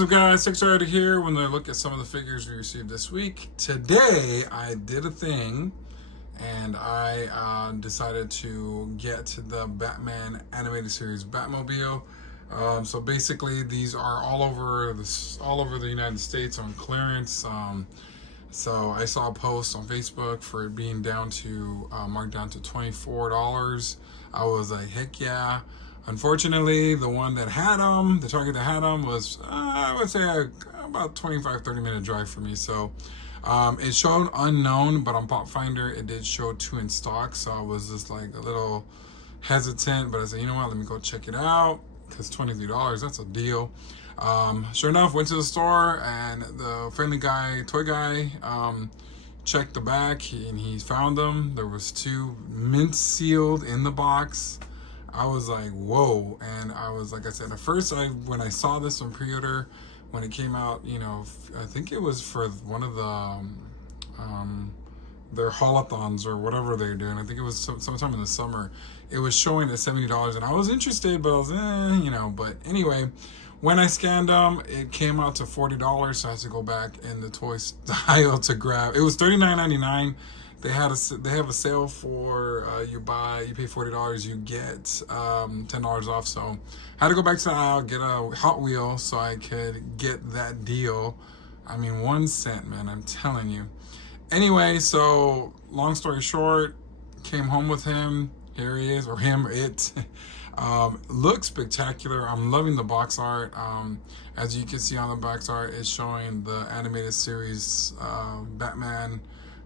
What's up, guys? Excited here when I look at some of the figures we received this week. Today, I did a thing, and I decided to get the Batman animated series Batmobile. So basically, these are all over the United States on clearance. So I saw a post on Facebook for it being marked down to $24. I was like, heck yeah. Unfortunately, the one that had them, the Target that had them was, I would say about 25-30 minute drive for me. So it showed unknown, but on Pop Finder, it did show 2 in stock. So I was just like a little hesitant, but I said, you know what, let me go check it out, because $23, that's a deal. Sure enough, went to the store, and the friendly guy, toy guy, checked the back, and he found them. There was 2 mint sealed in the box. I was like, whoa. And I was, like I said, at first, when I saw this on pre-order, when it came out, I think it was for one of the their haulathons or whatever they're doing. I think it was sometime in the summer. It was showing at $70, and I was interested, but I was, but anyway, when I scanned them, it came out to $40, so I had to go back in the toy aisle to grab. It was $39.99. They have a sale for you pay $40, you get $10 off. So I had to go back to the aisle, get a Hot Wheel so I could get that deal. I mean, 1 cent, man, I'm telling you. Anyway, so long story short, came home with him. Here he is, or him, it. Looks spectacular. I'm loving the box art. As you can see on the box art, it's showing the animated series Batman.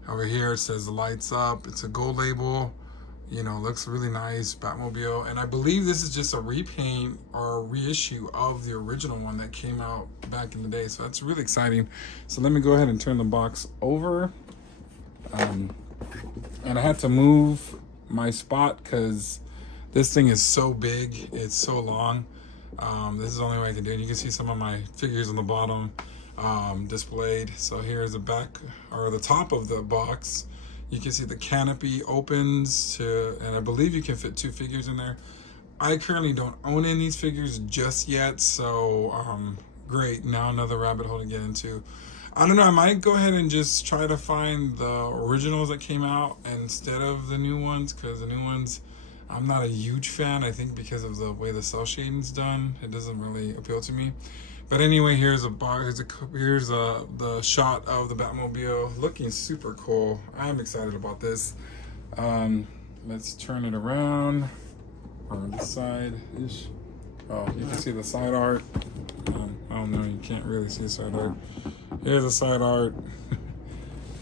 Over here it says lights up. It's a gold label. Looks really nice. Batmobile. And I believe this is just a repaint or a reissue of the original one that came out back in the day. So that's really exciting. So let me go ahead and turn the box over. And I had to move my spot because this thing is so big. It's so long. This is the only way I can do it. You can see some of my figures on the bottom displayed. So here's the back, or the top of the box. You can see the canopy opens and I believe you can fit 2 figures in there. I currently don't own any of these figures just yet, so great, now another rabbit hole to get into. I don't know, I might go ahead and just try to find the originals that came out instead of the new ones, because the new ones I'm not a huge fan. I think because of the way the cell shading's done, it doesn't really appeal to me. But anyway, here's the shot of the Batmobile, looking super cool. I'm excited about this. Let's turn it around on this side-ish. Oh, you can see the side art. I don't know, you can't really see the side art. Here's the side art.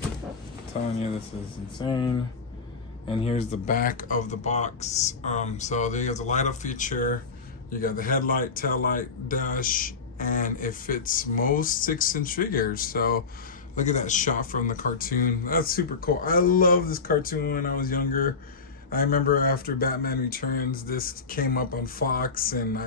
I'm telling you, this is insane. And here's the back of the box. So there you go, the light up feature. You got the headlight, tail light, dash, and it fits most 6-inch figures. So look at that shot from the cartoon. That's super cool. I love this cartoon when I was younger. I remember after Batman Returns, this came up on Fox, and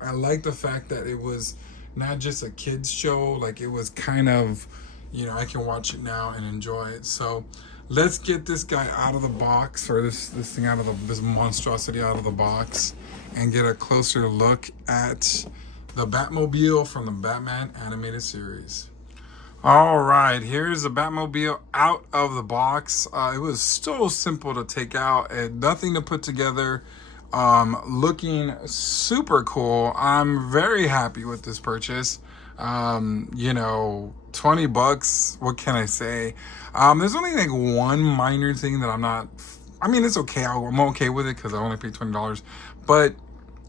I like the fact that it was not just a kids show. Like, it was kind of, I can watch it now and enjoy it. So let's get this guy out of the box, or this thing out of this monstrosity out of the box, and get a closer look at the Batmobile from the Batman animated series. All right, here's the Batmobile out of the box. It was so simple to take out and nothing to put together. Looking super cool. I'm very happy with this purchase. $20, what can I say? There's only like one minor thing that it's okay. I'm okay with it because I only paid $20. But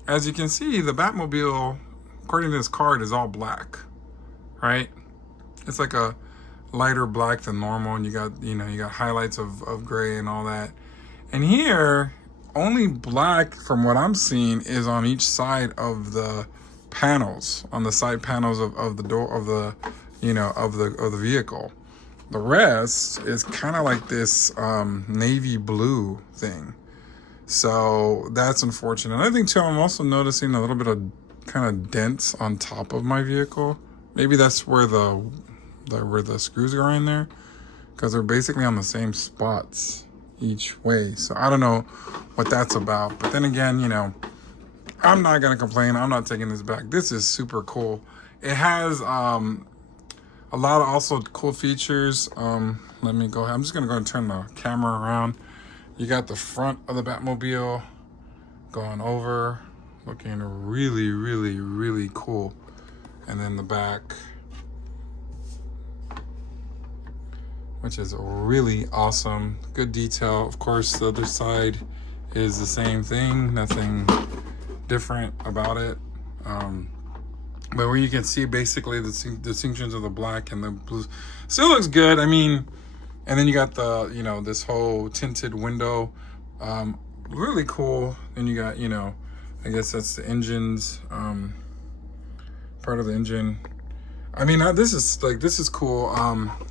as you can see, the Batmobile, according to this card, is all black, right? It's like a lighter black than normal, and you got highlights of gray and all that. And here, only black from what I'm seeing is on each side of the panels, on the side panels of the door of the of the vehicle. The rest is kind of like this navy blue thing. So that's unfortunate. I think too, I'm also noticing a little bit of kind of dents on top of my vehicle. Maybe that's where the screws are in there, because they're basically on the same spots each way. So I don't know what that's about. But then again, I'm not gonna complain. I'm not taking this back. This is super cool. It has a lot of also cool features. Let me go ahead. I'm just gonna go and turn the camera around. You got the front of the Batmobile going over, looking really, really, really cool. And then the back, which is really awesome. Good detail. Of course, the other side is the same thing. Nothing different about it. But where you can see basically the distinctions of the black and the blue. Still looks good. I mean, and then you got the, you know, this whole tinted window. Really cool. Then you got, you know, I guess that's the engine's, part of the engine. I mean, this is cool.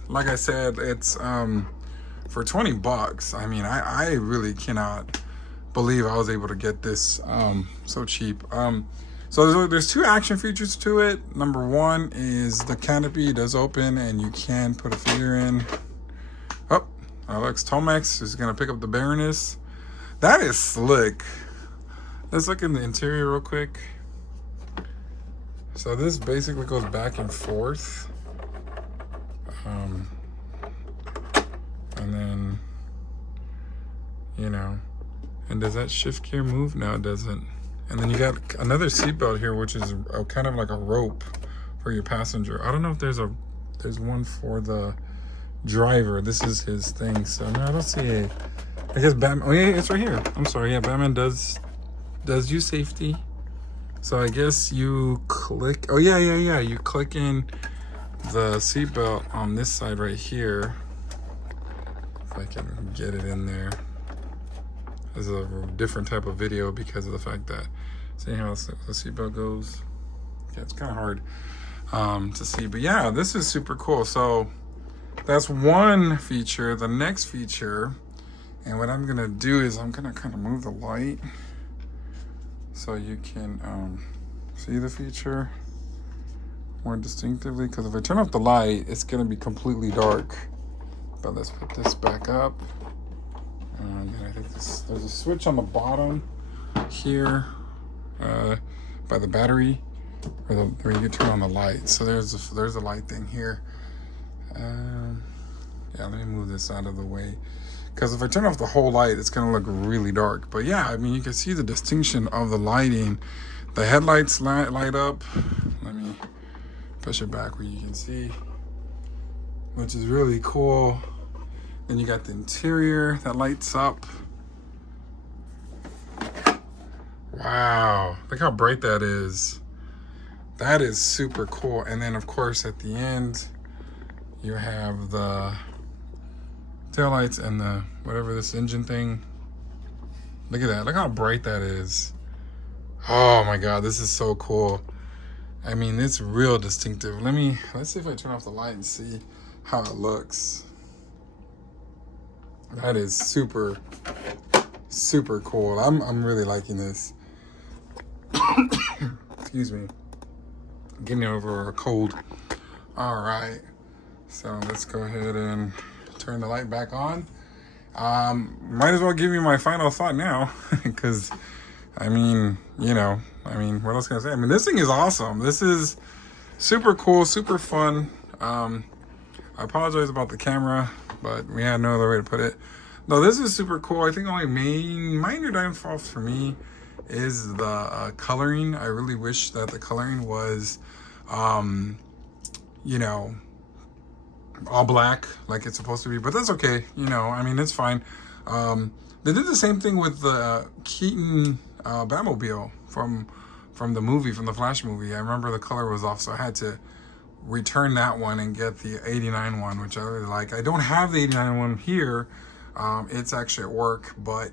Like I said, it's for $20. I mean, I really cannot believe I was able to get this so cheap. So there's two action features to it. Number one is the canopy does open and you can put a figure in. Oh, Alex Tomex is gonna pick up the Baroness. That is slick. Let's look in the interior real quick. So this basically goes back and forth. And then, you know, and does that shift gear move? No, it doesn't. And then you got another seatbelt here, which is kind of like a rope for your passenger. I don't know if there's one for the driver. This is his thing. So no, I don't see a. I guess Batman. Oh yeah, it's right here. I'm sorry. Yeah, Batman does use safety. So I guess you click. Oh yeah. You click in the seatbelt on this side right here. If I can get it in there. This is a different type of video because of the fact that, see how the seatbelt goes? Yeah, it's kind of hard to see, but yeah, this is super cool. So that's one feature. The next feature, and what I'm gonna do is I'm gonna kind of move the light so you can see the feature more distinctively, because if I turn off the light, it's gonna be completely dark. But let's put this back up. And I think there's a switch on the bottom here by the battery, where you can turn on the light. So there's a light thing here. Yeah, let me move this out of the way, because if I turn off the whole light, it's gonna look really dark. But yeah, I mean, you can see the distinction of the lighting. The headlights light up. Let me push it back where you can see, which is really cool. Then you got the interior that lights up. Wow, look how bright that is. That is super cool. And then of course at the end, you have the taillights and the whatever this engine thing. Look at that, look how bright that is. Oh my God, this is so cool. I mean, it's real distinctive. Let's see if I turn off the light and see how it looks. That is super, super cool. I'm really liking this. Excuse me. Getting over a cold. All right. So let's go ahead and turn the light back on. Might as well give you my final thought now, because I mean, you know, what else can I say? I mean, this thing is awesome. This is super cool, super fun. I apologize about the camera, but we had no other way to put it. No, this is super cool. I think the only minor downfall for me is the coloring. I really wish that the coloring was, you know, all black like it's supposed to be, but that's okay. You know, I mean, it's fine. They did the same thing with the Keaton Batmobile from the movie, from the Flash movie. I remember the color was off, so I had to return that one and get the 89 one, which I really like. I don't have the 89 one here. It's actually at work, but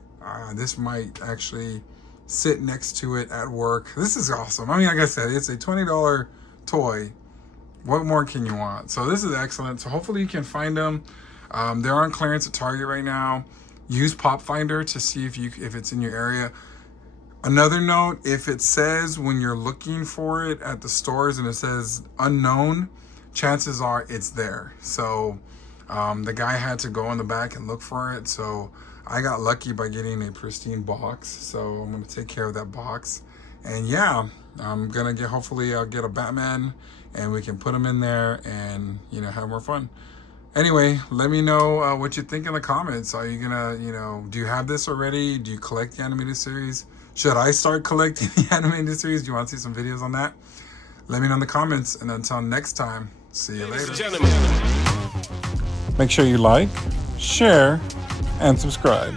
this might actually sit next to it at work. This is awesome. I mean, like I said, it's a $20 toy. What more can you want? So this is excellent. So hopefully you can find them. They're on clearance at Target right now. Use Pop Finder to see if it's in your area. Another note, if it says when you're looking for it at the stores and it says unknown, chances are it's there. So the guy had to go in the back and look for it. So I got lucky by getting a pristine box. So I'm going to take care of that box. And yeah, I'm gonna get, hopefully I'll get a Batman and we can put him in there and, you know, have more fun. Anyway, let me know what you think in the comments. Are you gonna, you know, do you have this already? Do you collect the animated series? Should I start collecting the animated series? Do you want to see some videos on that? Let me know in the comments. And until next time, see you later. Make sure you like, share, and subscribe.